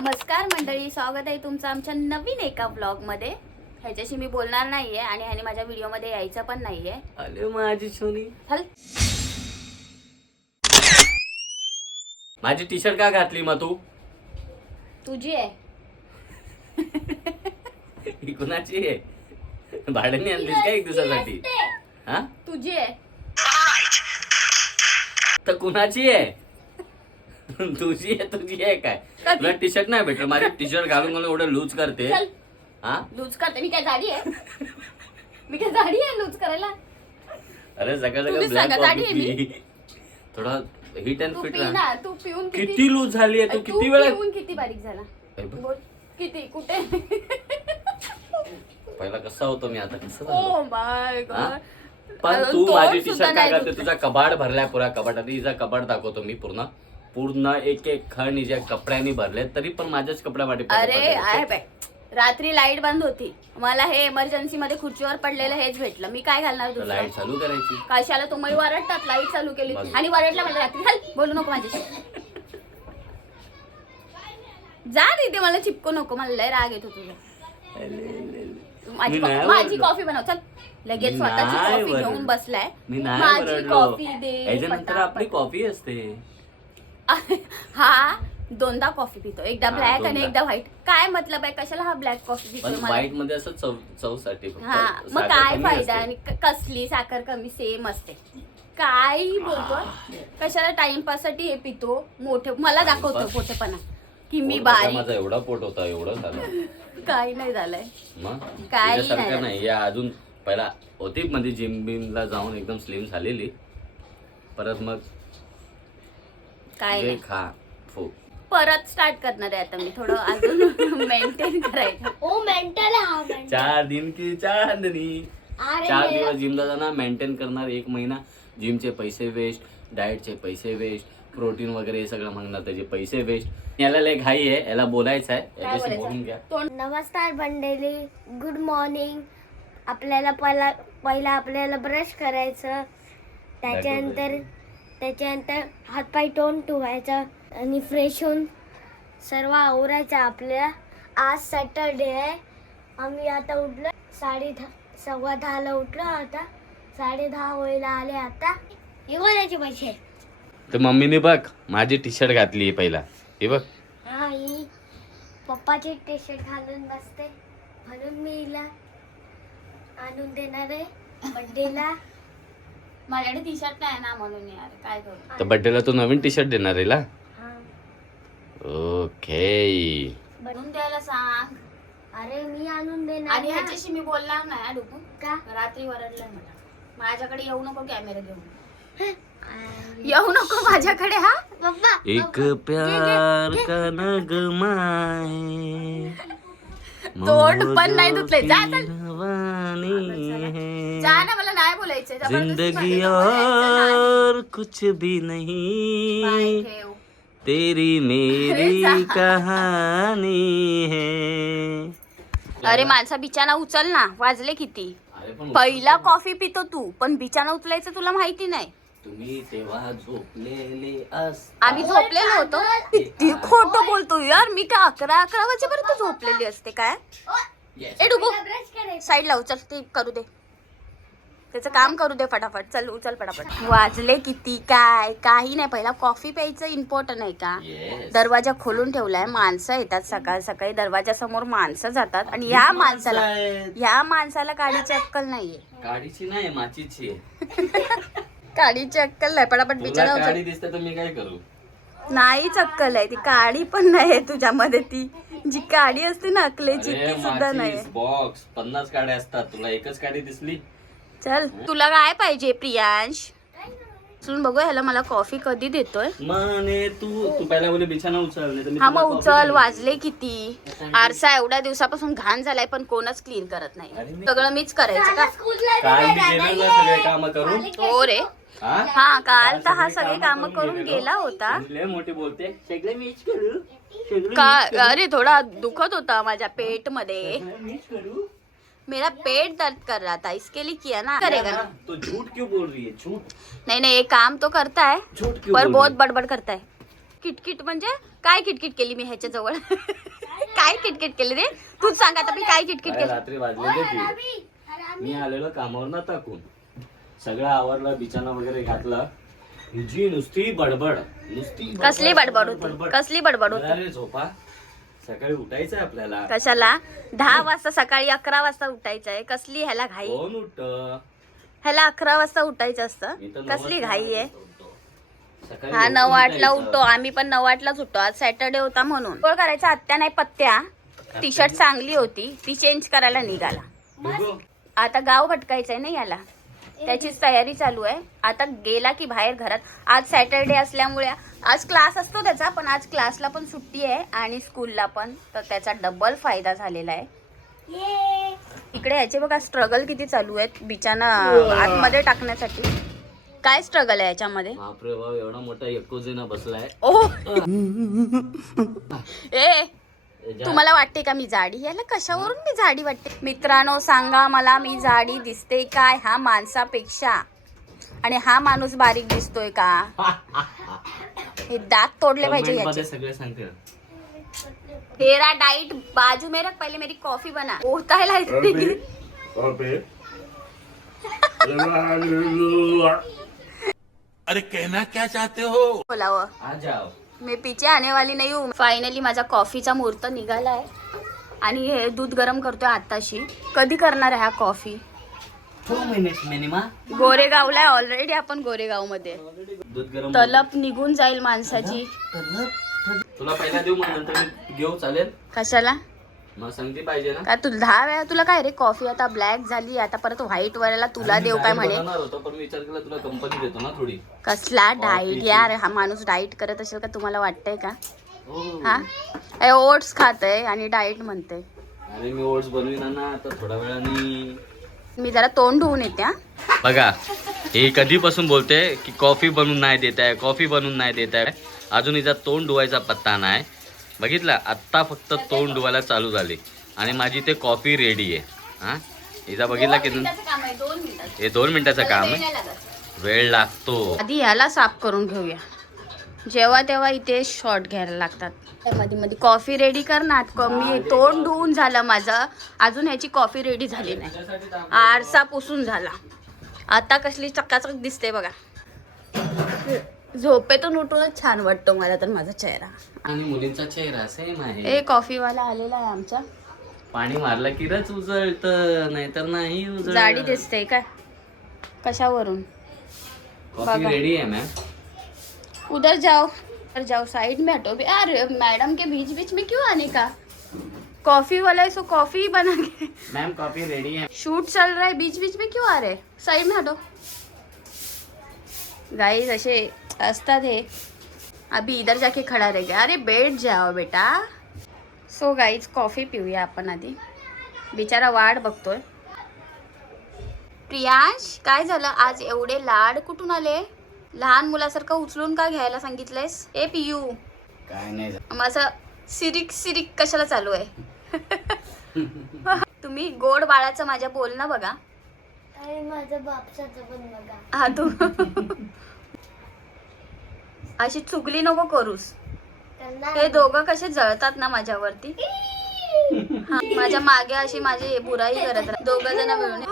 नमस्कार मंडळी, स्वागत आहे तुमचं आमच्या नवीन एका व्लॉग मध्ये। ह्याच्याशी मी बोलणार नाहीये आणि ह्याने माझ्या व्हिडिओ मध्ये यायचं पण नाहीये। अरे माझी सोनी, चल माझी टी शर्ट का घातली मग तू? तुझी आहे ही कुणाची आहे? भाड्याने आणलीस का एक दिवसासाठी? हा तुझी आहे तर कुणाची आहे? तुझी आहे तुझी आहे काय? तुला टी शर्ट नाही भेटलं? माझी टी शर्ट घालून मला एवढं लूज करते। चल हा लूज करते मी काय जाडी आहे? मी काय जाडी आहे लूज करायला? अरे सकाळ तुम्हीच सकाळ सांगा, जाडी आहे मी? ब्लॅक थोडा हिट अँड तू फिट पी ना, तू पिऊन किती लूज झाली आहे तू? तू किती वेळा पिऊन किती बारीक झाला? बोल किती कुठे? पहिला कसा होतो मी, आता कसं ओ झालो? माय हा? गॉड। पण तू माझी टी शर्ट काय घालते? तुझा कबाड भरलाय पुरा कपाटात। हिचा कपाट दाखवतो मी पूर्ण पूर्ण एक एक खण हिच्या कपड्यांनी भरले, तरी पण माझ्याच कपड्यासाठी अरे आहे बाय, रात्री लाईट बंद होती, मला हे इमर्जन्सी मध्ये खुर्चीवर पडलेलं हेच भेटलं, मी काय घालणार दुसरं? लाईट चालू करायची। कशाला तुम्ही वरडतात? लाईट चालू केली आणि वरडला मला रात्री। हल बोलू नको माझ्याशी, जा तिथे, मला चिपकू नको, मला लय राग येतो तुझा। माझी कॉफी बनव चल। लगेच स्वतःची कॉफी घेऊन बसलाय। मी नाही माझी ओरडलो। कॉफी दे याच्यानंतर आपली कॉफी असते। हा दोनदा कॉफी पितो, एकदा हा, ब्लॅक आणि दोनदा. एकदा व्हाईट। काय मतलब आहे? कशाला हा ब्लॅक कॉफी पितो पण मला? व्हाईट मध्ये असं चवसाठी फक्त हा मग साखर काय कमी फायदा? असते. आणि कसली साखर कमी? सेम असते। काही बोलतो, कशाला टाइमपास साठी हे पितो? मोठे मला दाखवतो Timepass? मोठेपणा की मी पोट बघा, बारीक। माझा एवढा पोट होता, एवढं झालं। काही नाही झालंय। मग काही तुझ्यासारखं नाही. नाही, या अजून पहिला होती मध्ये जिम बिमला जाऊन एकदम स्लिम झालेली, परत मग काय जे नाही, खा फो परत स्टार्ट करणार आहे आता मी, थोडं अजून मेंटेन करायचं। ओ मेंटल है हाँ मेंटल। 4 दिन की चांदनी, अरे 4 दिवस जिमला जाणार, मेंटेन करणार 1 महिना, जिमचे पैसे वेस्ट, डाएटचे पैसे वेस्ट, प्रोटीन वगैरे हे सगळं मागणार, त्याचे पैसे वेस्ट। याला लय घाई आहे, याला बोलायचं आहे, काय याच्याशी बोलून घ्या। बोलायचं? नमस्कार मंडळी, गुड मॉर्निंग। आपल्याला पहिला आपल्याला ब्रश करायचं, त्याच्यानंतर हातपाय तोंड धुवायचं आणि फ्रेश होऊन सर्व आवरायचं आपल्याला। आज सॅटरडे आहे, आम्ही आता उठलो 10:15 उठलो, आता 10:30 व्हायला आले। आता येण्याचे पैसे तर मम्मीने बघ माझी टी शर्ट घातली आहे पहिला, हे बघ। हा ही पप्पाची टी शर्ट घालून बसते, म्हणून मी हिला आणून देणार आहे बर्थडेला। माझ्याकडे टी शर्ट नाही ना, म्हणून यार काय करू? तर बर्थडेला तू नवीन टी शर्ट देणार आहे ना? हा ओके। बनवून द्यायला सांग। अरे मी आणून देणार आणि ना. ह्याच्याशी मी बोलणार नाही डुकू का? रात्री वरडलाय मला, माझ्याकडे येऊ नको कॅमेरा घेऊन, अरे, येऊ नको माझ्याकडे। हा पप्पा एक प्यार का नगमा है, तोंड पण नाही धुतले, जा चल। रवानी है, जा ना, मला नाही बोलायचं, जबरदस्ती जिंदगी मध्ये बोलायचं नाही। और कुछ भी नहीं, बाय, ठेव। तेरी मेरी कहानी है। अरे माझा बिछाना उचल ना, वाजले किती? अरे पण पहिला कॉफी पितो तू, पण बिछाना उचलायचं तुला माहिती नाही। तुम्ही तेव्हा झोपलेले असता। आम्ही झोपलेलो होतो। किती खोटं बोलतो यार, मी काय 11 वाजेपर्यंत झोपलेली असते काय? Yes. ए डुगू ब्रश करायचं। साईड ला उचल, ते करू दे, त्याचं काम करू दे फटाफट। चल उचल फटाफट। वाजले किती काय? काही नाही, पहिला कॉफी प्यायचं इम्पॉर्टंट आहे का? Yes. दरवाजा खोलून ठेवलाय, माणसं येतात सकाळ सकाळी, दरवाजा समोर माणसं जातात आणि ह्या माणसाला काडीची अक्कल नाहीये। काडीची नाही, माचीची आहे। काडीची अक्कल नाही, पटापट तुला बिचारा काडी दिसते तर मी काय करू? नाहीच अक्कल आहे, ती काडी पण नाही तुझ्यामध्ये, ती जी काडी असते ना अक्कलेची ती सुद्धा नाही। बॉक्स 50 काड्या असतात, तुला एकच काडी दिसली? चल तुला काय पाहिजे प्रियांश? चल बघू ह्याला मला कॉफी कधी देतोय। माने तू पहिला बोले बिछाना उचल, नाही तर मी हा तुला मग coffee उचल, देईन. वाजले किती? आरसा एवढ्या दिवसापासून घाण झालाय, पण कोणच क्लीन करत नाही, अरे मी- सगळं मीच करायचं का? स्कूलला काल मी गेलो ना सगळे काम करून। हो रे, हा? हा काल तर हा सगळे सगळे काम करून गेलेलो. गेला होता लय मोठी बोलते, सगळे मीच करू, सगळे का? मीच करू, अरे थोडा दुखत होता माझ्या पेट मध्ये, सगळे मीच करू। मेरा पेट दर्द कर रहा था, इसके लिए किया ना। करेगा ना? तो झूठ क्यों बोल रही है? झूठ नहीं नहीं, ये काम तो करता है झूठ क्यों पर बोल बहुत रही बड़बड़ करता है। किटकिट म्हणजे काय किटकिट केली मी ह्याच्या जवळ? काय किटकिट केली रे? तूच सांग आता मी काय किटकिट केली? रात्री वाजलेले दीड. मी आलेलो कामावर ना टाकून सगळं आवरलं, बिछाना वगैरे घातला. हिची नुसती बडबड, नुसती कसली बडबड होती? कसली बडबड होती? अरे झोपा, सकाळी उठायचंय आपल्याला. कशाला? 10 वाजता सकाळी 11 वाजता उठायचं आहे. कसली ह्याला घाई? कोण उठत? ह्याला 11 वाजता उठायचं असतं. मी तर कसली घाई आहे? सकाळी हा लवकर 9:08 ला उठायचं. उठतो आम्ही, पण 9:08 उठतो. आज सॅटर्डे होता म्हणून. गोळ करायचा आत्या नाही पत्त्या. टी शर्ट चांगली होती, ती चेंज करायला निघाला. बघू. आता गाव भटकायचंय ना याला, त्याचीच तयारी चालू आहे. आता गेला की बाहेर घरात. आज सॅटर्डे असल्यामुळे आज क्लास असतो त्याचा, पण आज क्लासला पण सुट्टी आहे आणि स्कूलला पण, तर त्याचा डबल फायदा झालेला आहे. इकडे याचे बघा स्ट्रगल किती चालू आहेत बिचाना आतमध्ये टाकण्यासाठी. काय स्ट्रगल आहे याच्यामध्ये? बापरे बाप, एवढा मोठा यकोजीना बसलाय. ओ ए तुम्हाला वाटते का मी जाडी? याला कशावरून मी जाडी वाटते? मित्रांनो सांगा मला, मी जाडी दिसते काय हा माणसापेक्षा? आणि हा माणूस बारीक दिसतोय का? हे दात तोडले पाहिजे Comment याचे. मध्ये सगळे सांगतील. तेरा डाइट बाजू में रख, पहले मेरी कॉफी बना. ओतायला अरे कहना क्या चाहते हो? बोलावं. आ जाओ. मी पीछे आने वाली नाही हूँ. फायनली माझा कॉफीचा मुहूर्त निघालाय आणि हे दूध गरम करतोय आताशी. कधी करणार आहे हा कॉफी? 2 minute minima. गोरेगावला आहे ऑलरेडी आपण, गोरेगाव मध्ये. दूध गरम. तलप निघून जाईल माणसाची. तुला पहिला देऊ, मग नंतर मी घेऊ, चालेल? कशाला? मग सांगते पाहिजे ना. का तू 10 वेळा तुला काय रे, कॉफी आता ब्लॅक झाली, आता परत व्हाईट वरला तुला देऊ काय म्हणे? बनवणार होतो, पण विचार केला तुला कंपनी देतो ना थोडी. कसला डाईट यार? हा माणूस डाईट करत असेल का तुम्हाला वाटतंय का? हो. हा ओट्स खातय आणि डाईट म्हणते. अरे मी ओट्स बनवीन ना आता थोड्या वेळाने. मी जरा तोंड धुवून येते. हा बघा, ही कधीपासून बोलते की कॉफी बनवून नाही देत आहे, कॉफी बनवून नाही देत आहे. अजून हिचा तोंड धुवायचा पत्ता नाही. बघितला, आत्ता फक्त तोंड धुवायला चालू झाली आणि माझी ते कॉफी रेडी आहे. हा, हिचा बघितला की 2 मिनिटाचं. हे 2 मिनिटाचं काम आहे. वेळ लागतो. आधी ह्याला साफ करून घेऊया. जेव्हा तेव्हा इथे शॉर्ट घ्यायला लागतात. मध्ये मध्ये कॉफी रेडी करणार. मी तोंड धुवून झालं माझं, अजून ह्याची कॉफी रेडी झाली नाही. आरसा पुसून झाला. आता कसली चकाचक दिसते बघा. झोपेतून उठूनच छान वाटतो मला तर माझा चेहरा. आणि मुलींचा चेहरा सेम आहे. ए कॉफीवाला आलेला आहे आमचा. पाणी मारलं की रच उजळत, नाहीतर नाही उजळत. जाडी दिसते काय? कशावरून? कॉफी बघा. रेडी आहे मॅम. उधर जाओ साइड में हटो. अरे मैडम के बीच बीच में क्यों आने का? कॉफी वाला है, सो कॉफी बना के. मॅम कॉफी रेडी है. शूट चल रहा है, बीच बीच में क्यों आ रहे? साइड में हटो. गाइस असे असतात हे. अभी इधर जाके खड़ा रह गया. अरे बैठ जाओ बेटा. सो गाइस कॉफी पिऊया आपण आधी. बिचारा वाट बघतोय. प्रियांश काय झालं आज एवढे लाड कुठून आले? लहान मुलासारखं उचलून का घ्यायला सांगितलंयस? ए पियू, काय नाही झालं. माझं सिरिक सिरिक कशाला चालू आहे? तुम्ही गोड बाळाचं माझ्या बोलणं बघा. आणि माझ्या बापसाचं पण बघा. हा तू अशी चुगली नको करूस. त्यांना हे दोघं कसे जळतात ना माझ्यावरती. हा, माझ्या मागे अशी माझी बुराई करत राहत दोघं जण मिळून.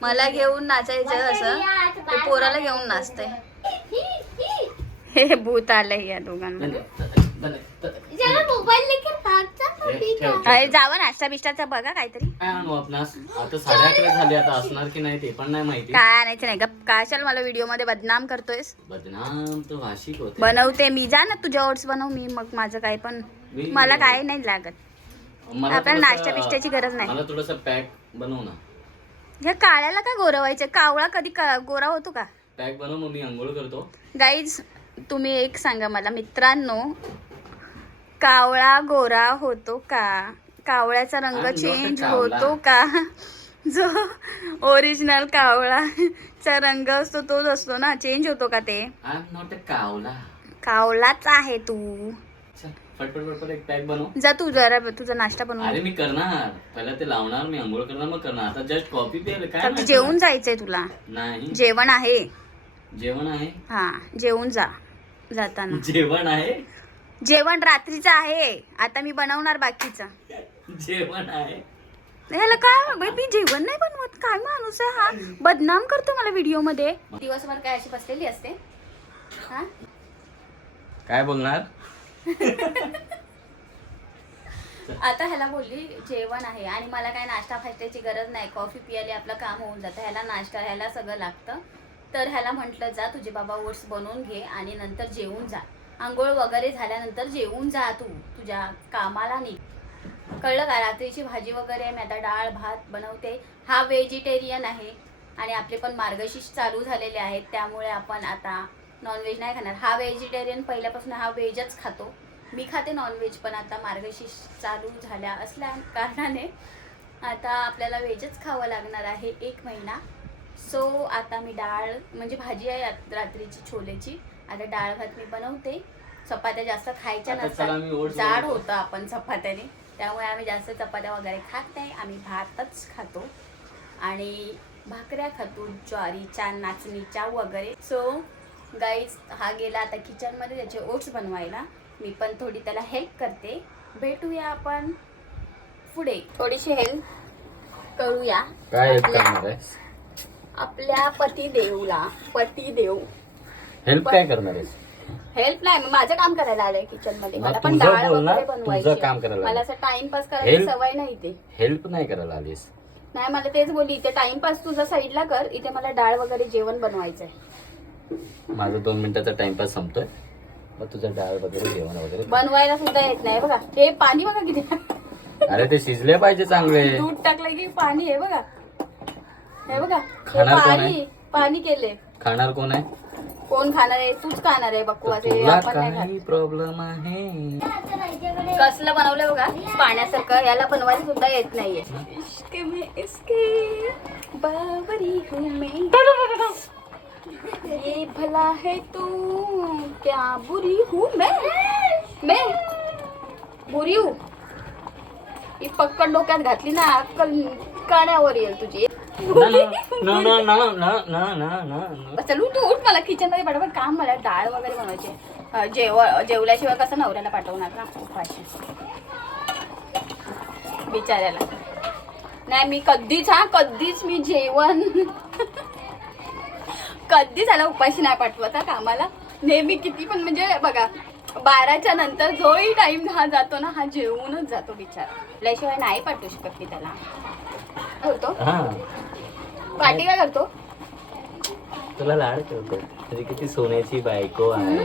मला घेऊन नाचायचं असं, ते पोराला घेऊन नाचतंय. हे भूत आलंय या दोघांमध्ये. मोबाईल लेके अरे जावं नाश्ता बिष्टाचा बघा काहीतरी. काय आणू आपणास? आता 11:30 झाली, आता असणार की नाही ते पण नाही माहिती. काय आणायचं नाही गप. कशाला मला व्हिडिओ मध्ये बदनाम करतोयस? बदनाम तो भाषिक होते. बनवते मी. जा ना तुझ्या ओट्स बनव. मी मग माझं काय पण, मला काय नाही लागत. मला आपल्याला थोडंसं- नाश्ता बिष्ट्याची गरज नाही. मला थोडंसं पॅक बनव ना. ह्या काळ्याला काय गोरवायचं? कावळा कधी गोरा होतो का? पॅक बनव, मग मी आंघोळ करतो. गाईज तुम्ही एक सांगा मला मित्रांनो, कावळा गोरा होतो का? कावळ्याचा रंग I'm not a चेंज कावळा. होतो का? जो ओरिजिनल कावळाचा रंग असतो तोच असतो ना, चेंज होतो का ते? आय एम नॉट अ कावला. कावलाच आहे तू. चल, पटपट पटपट एक पॅक बनव. जा तू जरा तुझा नाश्ता बनवून. अरे मी करणार, पहिला ते लावणार, मी आंघोळ करणार, मग करणार. आता जस्ट कॉफी प्यायला काय तर माहिती? जेवून जायचंय तुला. नाही. जेवण आहे. जेवण आहे. हा जेवून जा जाताना. जेवण आहे. जेवण रात्रीचं आहे, आता मी बनवणार बाकीचं. जेवण आहे. ह्याला काय बाई, मी जेवण नाही बनवत. काय माणूस आहे हा, बदनाम करतो मला व्हिडिओ मध्ये. दिवसभर काय अशी बसलेली असते हा. काय बोलणार. आता ह्याला बोलली जेवण आहे आणि मला काय नाश्ता फास्ट्याची गरज नाही, कॉफी पियाली आपलं काम होऊन जातं. ह्याला नाश्ता ह्याला सगळं लागतं. तर ह्याला म्हटलं जा तुझे बाबा ओट्स बनवून घे आणि नंतर जेवून जा. आंघोळ वगैरे झाल्यानंतर जेवून जा, तू तुझ्या कामाला निघ. कळलं का. रात्रीची भाजी वगैरे मी आता डाळ भात बनवते. हा व्हेजिटेरियन आहे आणि आपले पण मार्गशीर्ष चालू झालेले आहेत, त्यामुळे आपण आता नॉनव्हेज नाही खाणार. हा व्हेजिटेरियन पहिल्यापासून, हा व्हेजच खातो. मी खाते नॉनव्हेज, पण आता मार्गशीर्ष चालू झाल्या असल्या कारणाने आता आपल्याला व्हेजच खावं लागणार आहे 1 महिना. सो आता मी डाळ म्हणजे भाजी आहे रात्रीची छोलेची, आता डाळ भात मी बनवते. चपात्या जास्त खायच्या नसतात, जाड होतं आपण चपात्याने, त्यामुळे आम्ही जास्त चपात्या वगैरे खात नाही. आम्ही भातच खातो आणि भाकऱ्या खातो ज्वारीच्या नाचणीच्या वगैरे. सो गाईज हा गेला आता किचनमध्ये त्याचे ओट्स बनवायला, मी पण थोडी त्याला हेल्प करते. भेटूया आपण पुढे, थोडीशी हेल्प करूया. काय हेल्प करणार आहे. आपल्या पतिदेवला. पतिदेव हेल्प काय करणार आहेस. हेल्प नाही, मी माझं काम करायला आलंय किचन मध्ये. मला पण तुझं डाळ बोल ना, वगैरे तुझं बनवायची. काम करायला मला आलंय. असं टाइमपास करायची Help? सवय नाही इथे. हेल्प नाही करायला आलीस. नाही, मला तेच बोलली, इथे टाइमपास तुझा साईडला कर, इथे मला डाळ वगैरे जेवण बनवायचंय. माझा 2 मिनिटाचा टाइमपास संपतोय, मग तुझं डाळ वगैरे जेवण वगैरे. बनवायला सुद्धा येत नाही बघा. हे पाणी बघा किती. अरे ते शिजले पाहिजे चांगले. दूध टाकलं की पाणी आहे बघा. हे बघा, हे खाणार कोण आहे? पाणी केले. खाणार कोण आहे. कोण खाणार आहे. तूच खाणार आहे बकवास. हे तुला आपण नाही काही प्रॉब्लेम आहे. खात. कसलं बनवलं बघा पाण्यासारखं. याला बनवायला सुद्धा येत नाहीये. इश्क में इसके बावरी हूँ मैं, ये भला है तू क्या बुरी हूँ मैं बुरी हूँ. ही पक्कन डोक्यात घातली ना, अक्कल काण्यावर येईल तुझी. चल तू उठ, मला किचन मध्ये बरोबर काम. मला डाळ वगैरे बनवायचे. जेवल्याशिवाय कसं नवऱ्याला पाठवणार ना उपाशी बिचाऱ्याला. नाही मी कधीच मी जेवण कधीच आला उपाशी नाही पाठवत हा कामाला. नेहमी किती पण म्हणजे बघा 12च्या नंतर जोही टाइम हा जातो ना, हा जेवूनच जातो बिचारा. त्याशिवाय नाही पाठवू शकत मी त्याला. होतो पाठी काय करतो. तुला लाड करतो. तुझी किती सोन्याची बायको आहे.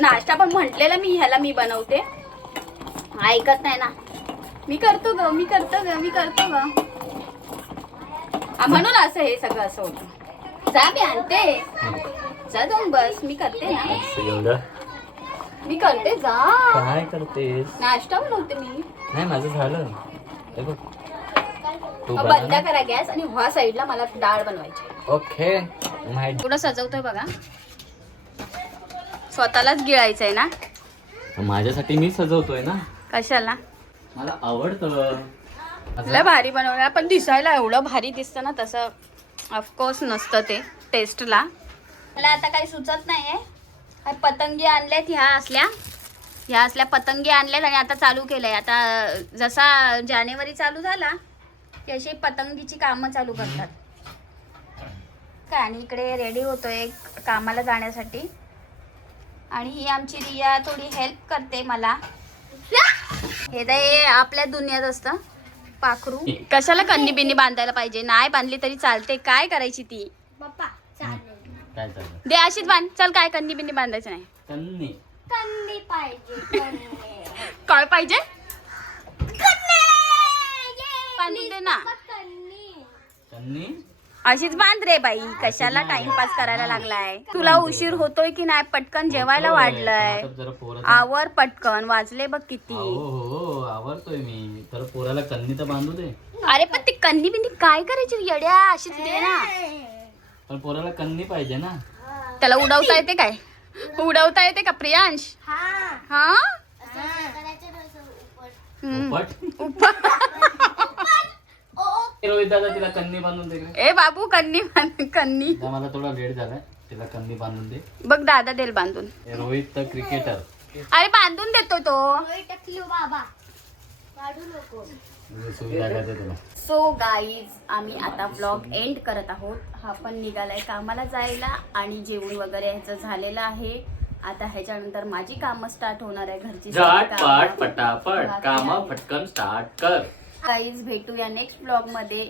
नाश्ता पण म्हटलेला मी ह्याला मी बनवते, ऐकत नाही ना. मी करतो ग. म्हणून असं हे सगळं असं होतं. जा मी आणते, जा जाऊन बस. मी करते ना, एवढं मी करते. जा काय करतेस. नाश्ता बनवते मी. नाही माझं झालं. हे बघ तू बंद करा गॅस आणि ह्या साईडला मला डाळ बनवायची. ओके. थोडं सजवतोय बघा. स्वतःलाच गिळायचंय ना. माझ्यासाठी मी सजवतोय ना. कशाला. मला आवडतं. लय भारी बनवलं, पण दिसायला एवढं भारी दिसतं ना, तसं ऑफकोर्स नसतं ते टेस्टला. मला आता काही सुचत नाहीये. पतंगी आणल्यात, ह्या असल्या पतंगी आणल्यात आणि आता चालू केलंय. आता जसा जानेवारी चालू झाला की अशी पतंगीची कामं चालू करतात काय. आणि इकडे रेडी होतोय कामाला जाण्यासाठी. आणि ही आमची रिया थोडी हेल्प करते मला. हे तर हे आपल्या दुनियात असतं पाखरू. कशाला कन्नी बिन्नी बांधायला पाहिजे. नाही बांधली तरी चालते. काय करायची ती. पप्पा चालेल. काय चाललं. दे अशीच बांध. चल, काय कन्नी बिन्नी बांधायचं नाही. कन्नी पाहिजे. काय पाहिजे. बांधून दे ना. कन्नी. अशीच बांध रे बाई. कशाला टाइमपास करायला लागलाय. तुला उशीर होतोय की नाही. पटकन जेवायला वाढलंय. आवर पटकन. वाजले बघ किती. हो आवडतोय मी. तर पोराला कन्नी तर बांधू दे. अरे पण ती कन्नी बिन्नी काय करायची येड्या. अशीच दे ना. पण पोराला कन्नी पाहिजे ना. त्याला उडवता येते काय. उडवता येते का प्रियांश. हा उपट. उप रोहित दादा तिला कन्नी बांधून दे रे. ए बाबू कन्नी कन्नी आता मला थोडा लेट झालाय, तिला कन्नी बांधून दे. बघ दादा देईल बांधून. हे रोहित तर क्रिकेटर. अरे बांधून देतो तो. बाबा काढू नको. सुविधा करते तुला. सो गाईज आम्ही आता व्लॉग एंड करत आहोत. हा पण निघालाय कामाला जायला आणि जेवण वगैरे ह्याचं झालेलं आहे. आता ह्याच्यानंतर माझी कामं स्टार्ट होणार आहे घरची. झटपट पटापट काम पटकन स्टार्ट कर. गाईज भेटूया नेक्स्ट ब्लॉग मध्ये.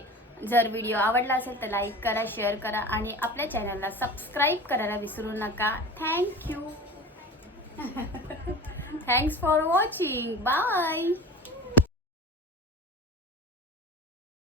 जर व्हिडिओ आवडला असेल तर लाईक करा, शेअर करा आणि आपल्या चॅनलला सबस्क्राईब करायला विसरू नका. Thank you. Thanks for watching. Bye.